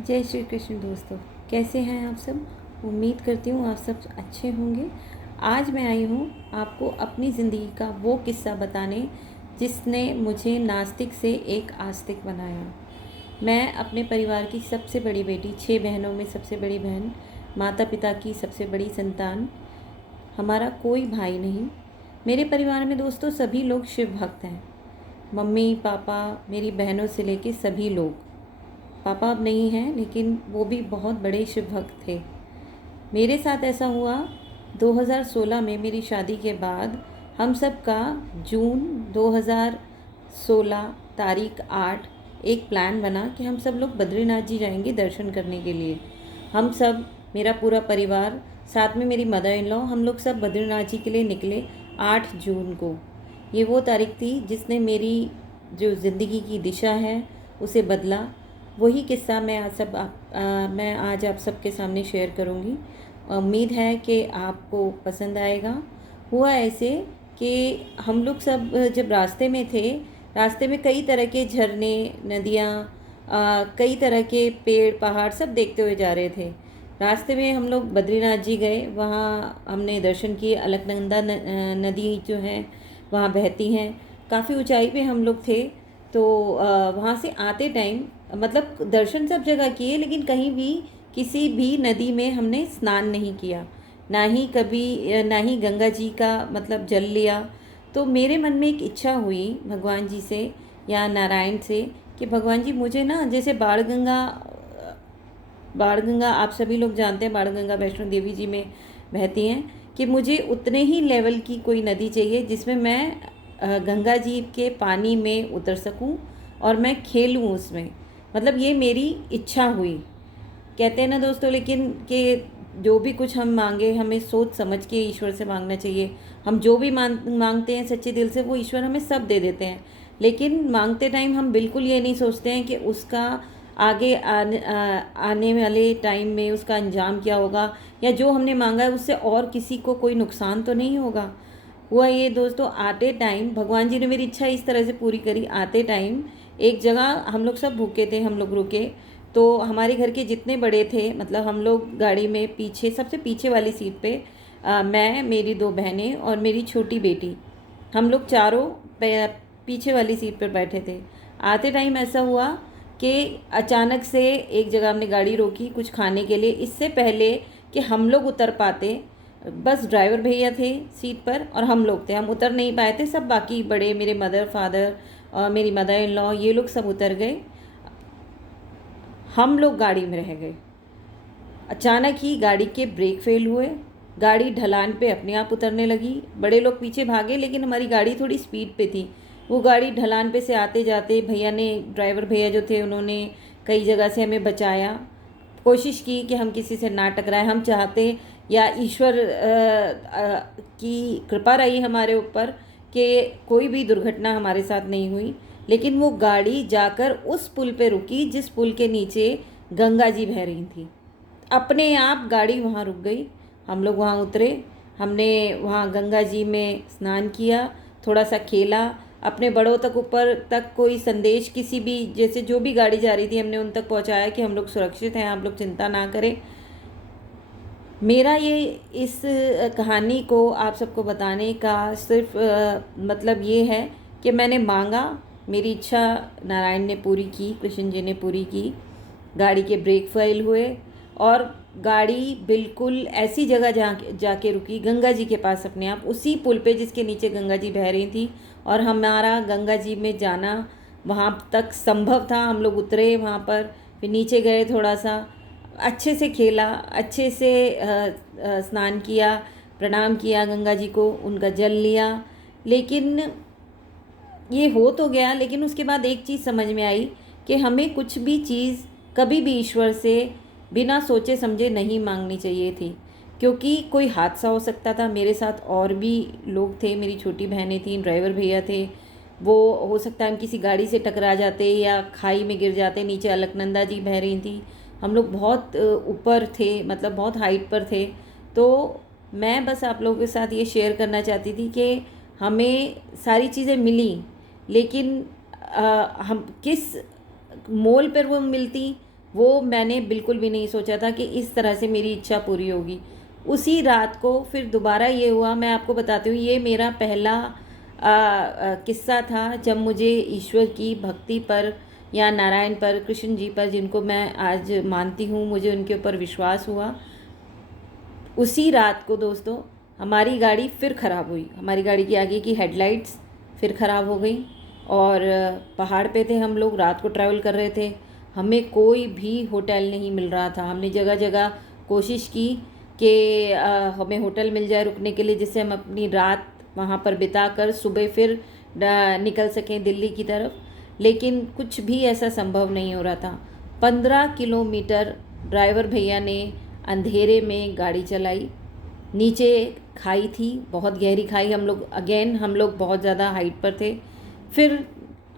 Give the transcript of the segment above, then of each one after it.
जय श्री कृष्ण दोस्तों। कैसे हैं आप सब? उम्मीद करती हूँ आप सब अच्छे होंगे। आज मैं आई हूँ आपको अपनी ज़िंदगी का वो किस्सा बताने जिसने मुझे नास्तिक से एक आस्तिक बनाया। मैं अपने परिवार की सबसे बड़ी बेटी, 6 बहनों में सबसे बड़ी बहन, माता पिता की सबसे बड़ी संतान। हमारा कोई भाई नहीं। मेरे परिवार में दोस्तों सभी लोग शिव भक्त हैं। मम्मी पापा, मेरी बहनों से लेके सभी लोग। पापा अब नहीं हैं, लेकिन वो भी बहुत बड़े शिव भक्त थे। मेरे साथ ऐसा हुआ 2016 में, मेरी शादी के बाद हम सब का जून 2016 तारीख 8 एक प्लान बना कि हम सब लोग बद्रीनाथ जी जाएंगे दर्शन करने के लिए। हम सब, मेरा पूरा परिवार, साथ में मेरी मदर इन लॉ, हम लोग सब बद्रीनाथ जी के लिए निकले 8 जून को। ये वो तारीख थी जिसने मेरी जो ज़िंदगी की दिशा है उसे बदला। वही किस्सा मैं आज आप सबके सामने शेयर करूँगी। उम्मीद है कि आपको पसंद आएगा। हुआ ऐसे कि हम लोग सब जब रास्ते में थे, रास्ते में कई तरह के झरने, नदियाँ, कई तरह के पेड़ पहाड़ सब देखते हुए जा रहे थे। रास्ते में हम लोग बद्रीनाथ जी गए। वहाँ हमने दर्शन किए। अलकनंदा नदी जो है वहाँ बहती हैं। काफ़ी ऊंचाई पे हम लोग थे। तो वहाँ से आते टाइम, मतलब दर्शन सब जगह किए, लेकिन कहीं भी किसी भी नदी में हमने स्नान नहीं किया, ना ही गंगा जी का मतलब जल लिया। तो मेरे मन में एक इच्छा हुई भगवान जी से या नारायण से कि भगवान जी मुझे ना, जैसे बाणगंगा आप सभी लोग जानते हैं, बाणगंगा वैष्णो देवी जी में बहती हैं, कि मुझे उतने ही लेवल की कोई नदी चाहिए जिसमें मैं गंगा जी के पानी में उतर सकूं और मैं खेलूं उसमें। मतलब ये मेरी इच्छा हुई। कहते हैं ना दोस्तों, लेकिन कि जो भी कुछ हम मांगे हमें सोच समझ के ईश्वर से मांगना चाहिए। हम जो भी मांगते हैं सच्चे दिल से, वो ईश्वर हमें सब दे देते हैं। लेकिन मांगते टाइम हम बिल्कुल ये नहीं सोचते हैं कि उसका आने वाले टाइम में उसका अंजाम क्या होगा, या जो हमने मांगा है उससे और किसी को कोई नुकसान तो नहीं होगा। हुआ ये दोस्तों, आते टाइम भगवान जी ने मेरी इच्छा इस तरह से पूरी करी। आते टाइम एक जगह हम लोग सब भूखे थे, हम लोग रुके। तो हमारे घर के जितने बड़े थे, मतलब हम लोग गाड़ी में पीछे, सबसे पीछे वाली सीट पे मैं, मेरी 2 बहनें और मेरी छोटी बेटी, हम लोग चारों पीछे वाली सीट पर बैठे थे। आते टाइम ऐसा हुआ कि अचानक से एक जगह हमने गाड़ी रोकी कुछ खाने के लिए। इससे पहले कि हम लोग उतर पाते, बस ड्राइवर भैया थे सीट पर और हम लोग थे, हम उतर नहीं पाए थे। सब बाकी बड़े, मेरे मदर फादर और मेरी मदर इन लॉ, ये लोग सब उतर गए। हम लोग गाड़ी में रह गए। अचानक ही गाड़ी के ब्रेक फेल हुए। गाड़ी ढलान पे अपने आप उतरने लगी। बड़े लोग पीछे भागे, लेकिन हमारी गाड़ी थोड़ी स्पीड पे थी। वो गाड़ी ढलान पे से आते जाते भैया ने, ड्राइवर भैया जो थे, उन्होंने कई जगह से हमें बचाया। कोशिश की कि हम किसी से ना टकराए। हम चाहते, या ईश्वर की कृपा रही हमारे ऊपर कि कोई भी दुर्घटना हमारे साथ नहीं हुई। लेकिन वो गाड़ी जाकर उस पुल पे रुकी जिस पुल के नीचे गंगा जी बह रही थी। अपने आप गाड़ी वहाँ रुक गई। हम लोग वहाँ उतरे। हमने वहाँ गंगा जी में स्नान किया, थोड़ा सा खेला। अपने बड़ों तक, ऊपर तक कोई संदेश, किसी भी, जैसे जो भी गाड़ी जा रही थी, हमने उन तक पहुँचाया कि हम लोग सुरक्षित हैं, आप लोग चिंता ना करें। मेरा ये इस कहानी को आप सबको बताने का सिर्फ मतलब ये है कि मैंने मांगा, मेरी इच्छा नारायण ने पूरी की, कृष्ण जी ने पूरी की। गाड़ी के ब्रेक फेल हुए और गाड़ी बिल्कुल ऐसी जगह जाके रुकी, गंगा जी के पास, अपने आप उसी पुल पे जिसके नीचे गंगा जी बह रही थी। और हमारा गंगा जी में जाना वहाँ तक संभव था। हम लोग उतरे वहाँ पर, फिर नीचे गए, थोड़ा सा अच्छे से खेला, अच्छे से स्नान किया, प्रणाम किया गंगा जी को, उनका जल लिया। लेकिन ये हो तो गया, लेकिन उसके बाद एक चीज़ समझ में आई कि हमें कुछ भी चीज़ कभी भी ईश्वर से बिना सोचे समझे नहीं मांगनी चाहिए थी, क्योंकि कोई हादसा हो सकता था। मेरे साथ और भी लोग थे, मेरी छोटी बहनें थीं, ड्राइवर भैया थे। वो हो सकता है हम किसी गाड़ी से टकरा जाते या खाई में गिर जाते। नीचे अलकनंदा जी बह रही थी। हम लोग बहुत ऊपर थे, मतलब बहुत हाइट पर थे। तो मैं बस आप लोगों के साथ ये शेयर करना चाहती थी कि हमें सारी चीज़ें मिली, लेकिन हम किस मोल पर वो मिलती वो मैंने बिल्कुल भी नहीं सोचा था कि इस तरह से मेरी इच्छा पूरी होगी। उसी रात को फिर दोबारा ये हुआ, मैं आपको बताती हूँ, ये मेरा पहला किस्सा था जब मुझे ईश्वर की भक्ति पर या नारायण पर, कृष्ण जी पर, जिनको मैं आज मानती हूँ, मुझे उनके ऊपर विश्वास हुआ। उसी रात को दोस्तों हमारी गाड़ी फिर ख़राब हुई। हमारी गाड़ी की आगे की हेडलाइट्स फिर ख़राब हो गई और पहाड़ पे थे हम लोग, रात को ट्रैवल कर रहे थे। हमें कोई भी होटल नहीं मिल रहा था। हमने जगह जगह कोशिश की कि हमें होटल मिल जाए रुकने के लिए, जिससे हम अपनी रात वहाँ पर बिता कर सुबह फिर निकल सकें दिल्ली की तरफ, लेकिन कुछ भी ऐसा संभव नहीं हो रहा था। 15 किलोमीटर ड्राइवर भैया ने अंधेरे में गाड़ी चलाई। नीचे खाई थी, बहुत गहरी खाई। हम लोग बहुत ज़्यादा हाइट पर थे। फिर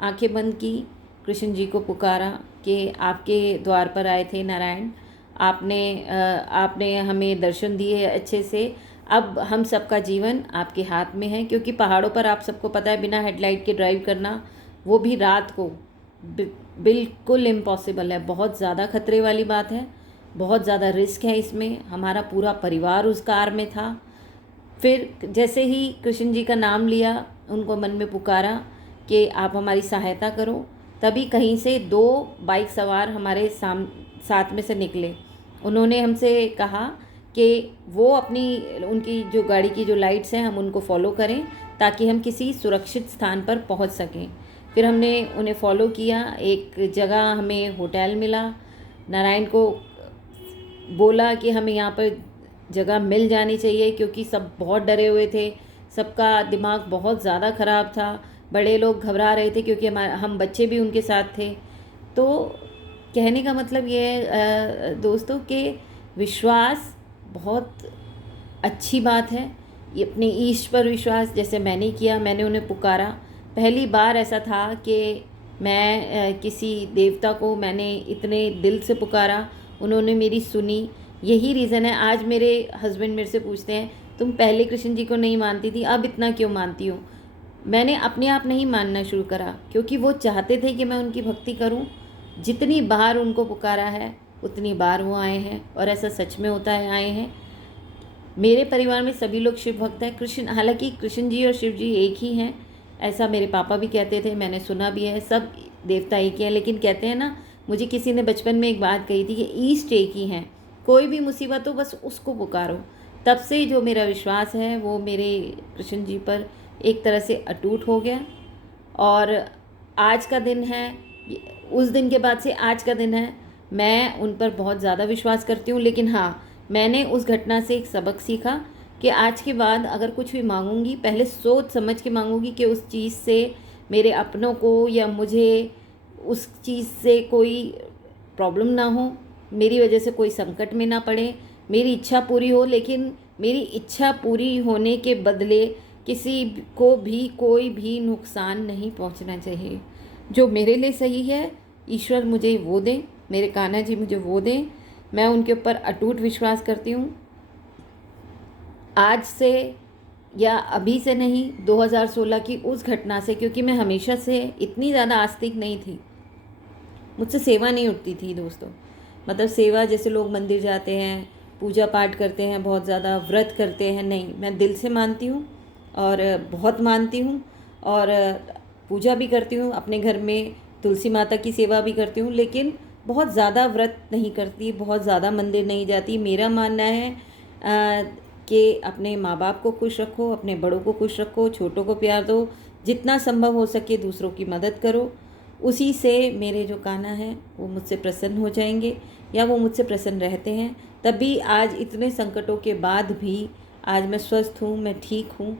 आंखें बंद की, कृष्ण जी को पुकारा कि आपके द्वार पर आए थे नारायण, आपने हमें दर्शन दिए अच्छे से। अब हम सबका जीवन आपके हाथ में है, क्योंकि पहाड़ों पर आप सबको पता है बिना हेडलाइट के ड्राइव करना, वो भी रात को, बिल्कुल इम्पॉसिबल है। बहुत ज़्यादा खतरे वाली बात है, बहुत ज़्यादा रिस्क है इसमें। हमारा पूरा परिवार उस कार में था। फिर जैसे ही कृष्ण जी का नाम लिया, उनको मन में पुकारा कि आप हमारी सहायता करो, तभी कहीं से 2 बाइक सवार हमारे साथ में से निकले। उन्होंने हमसे कहा कि वो उनकी जो गाड़ी की जो लाइट्स हैं, हम उनको फॉलो करें ताकि हम किसी सुरक्षित स्थान पर पहुंच सकें। फिर हमने उन्हें फॉलो किया। एक जगह हमें होटल मिला। नारायण को बोला कि हमें यहाँ पर जगह मिल जानी चाहिए, क्योंकि सब बहुत डरे हुए थे, सबका दिमाग बहुत ज़्यादा ख़राब था। बड़े लोग घबरा रहे थे क्योंकि हम बच्चे भी उनके साथ थे। तो कहने का मतलब ये है दोस्तों कि विश्वास बहुत अच्छी बात है। ये अपने ईश्वर पर विश्वास जैसे मैंने किया, मैंने उन्हें पुकारा। पहली बार ऐसा था कि मैं किसी देवता को मैंने इतने दिल से पुकारा, उन्होंने मेरी सुनी। यही रीज़न है, आज मेरे हस्बैंड मेरे से पूछते हैं तुम पहले कृष्ण जी को नहीं मानती थी, अब इतना क्यों मानती हो? मैंने अपने आप नहीं मानना शुरू करा, क्योंकि वो चाहते थे कि मैं उनकी भक्ति करूं। जितनी बार उनको पुकारा है उतनी बार वो आए हैं, और ऐसा सच में होता है, आए हैं। मेरे परिवार में सभी लोग शिव भक्त हैं। हालांकि कृष्ण जी और शिव जी एक ही हैं, ऐसा मेरे पापा भी कहते थे, मैंने सुना भी है। सब देवता एक ही हैं, लेकिन कहते हैं ना, मुझे किसी ने बचपन में एक बात कही थी कि ईस्ट एक ही हैं। कोई भी मुसीबत हो बस उसको पुकारो। तब से जो मेरा विश्वास है वो मेरे कृष्ण जी पर एक तरह से अटूट हो गया। और आज का दिन है, उस दिन के बाद से आज का दिन है, मैं उन पर बहुत ज़्यादा विश्वास करती हूँ। लेकिन हाँ, मैंने उस घटना से एक सबक सीखा कि आज के बाद अगर कुछ भी मांगूंगी, पहले सोच समझ के मांगूंगी कि उस चीज़ से मेरे अपनों को या मुझे उस चीज़ से कोई प्रॉब्लम ना हो, मेरी वजह से कोई संकट में ना पड़े, मेरी इच्छा पूरी हो। लेकिन मेरी इच्छा पूरी होने के बदले किसी को भी कोई भी नुकसान नहीं पहुंचना चाहिए। जो मेरे लिए सही है ईश्वर मुझे वो दें, मेरे कान्हा जी मुझे वो दें। मैं उनके ऊपर अटूट विश्वास करती हूँ। आज से या अभी से नहीं, 2016 की उस घटना से, क्योंकि मैं हमेशा से इतनी ज़्यादा आस्तिक नहीं थी, मुझसे सेवा नहीं उठती थी दोस्तों। मतलब सेवा जैसे लोग मंदिर जाते हैं, पूजा पाठ करते हैं, बहुत ज़्यादा व्रत करते हैं, नहीं, मैं दिल से मानती हूँ और बहुत मानती हूँ, और पूजा भी करती हूँ। अपने घर में तुलसी माता की सेवा भी करती हूँ, लेकिन बहुत ज़्यादा व्रत नहीं करती, बहुत ज़्यादा मंदिर नहीं जाती। मेरा मानना है कि अपने माँ बाप को खुश रखो, अपने बड़ों को खुश रखो, छोटों को प्यार दो, जितना संभव हो सके दूसरों की मदद करो। उसी से मेरे जो कान्हा हैं वो मुझसे प्रसन्न हो जाएंगे, या वो मुझसे प्रसन्न रहते हैं। तभी आज इतने संकटों के बाद भी आज मैं स्वस्थ हूँ, मैं ठीक हूँ।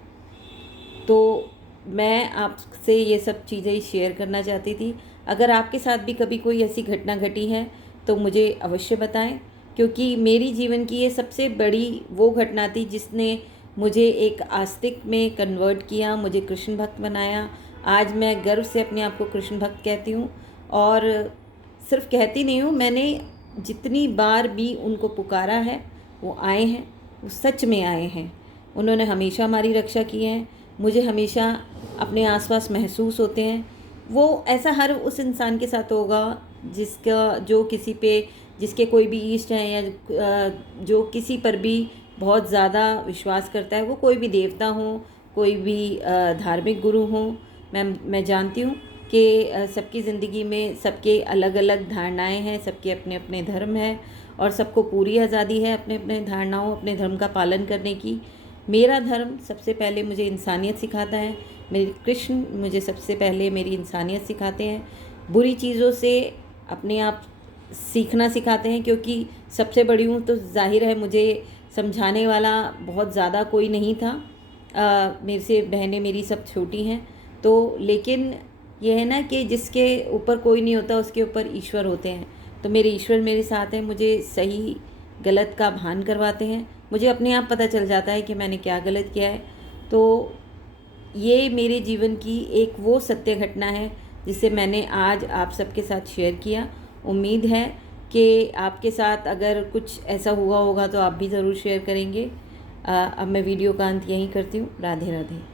तो मैं आपसे ये सब चीज़ें शेयर करना चाहती थी। अगर आपके साथ भी कभी कोई ऐसी घटना घटी है तो मुझे अवश्य बताएं, क्योंकि मेरी जीवन की ये सबसे बड़ी वो घटना थी जिसने मुझे एक आस्तिक में कन्वर्ट किया, मुझे कृष्ण भक्त बनाया। आज मैं गर्व से अपने आप को कृष्ण भक्त कहती हूँ, और सिर्फ कहती नहीं हूँ, मैंने जितनी बार भी उनको पुकारा है वो आए हैं, वो सच में आए हैं। उन्होंने हमेशा हमारी रक्षा की है। मुझे हमेशा अपने आसपास महसूस होते हैं। वो ऐसा हर उस इंसान के साथ होगा जिसका जो किसी पे जिसके कोई भी इष्ट हैं या जो किसी पर भी बहुत ज़्यादा विश्वास करता है, वो कोई भी देवता हो, कोई भी धार्मिक गुरु हो। मैं जानती हूँ कि सबकी ज़िंदगी में सबके अलग अलग धारणाएं हैं, सबके अपने अपने धर्म हैं और सबको पूरी आज़ादी है अपने अपने धारणाओं, अपने धर्म का पालन करने की। मेरा धर्म सबसे पहले मुझे इंसानियत सिखाता है, मेरे कृष्ण मुझे सबसे पहले मेरी इंसानियत सिखाते हैं, बुरी चीज़ों से अपने आप सीखना सिखाते हैं, क्योंकि सबसे बड़ी हूँ तो जाहिर है मुझे समझाने वाला बहुत ज़्यादा कोई नहीं था। मेरे से बहनें मेरी सब छोटी हैं, तो लेकिन यह है ना कि जिसके ऊपर कोई नहीं होता उसके ऊपर ईश्वर होते हैं। तो मेरे ईश्वर मेरे साथ हैं, मुझे सही गलत का भान करवाते हैं, मुझे अपने आप पता चल जाता है कि मैंने क्या गलत किया है। तो ये मेरे जीवन की एक वो सत्य घटना है जिसे मैंने आज आप सबके साथ शेयर किया। उम्मीद है कि आपके साथ अगर कुछ ऐसा हुआ होगा तो आप भी ज़रूर शेयर करेंगे। अब मैं वीडियो का अंत यहीं करती हूँ। राधे राधे।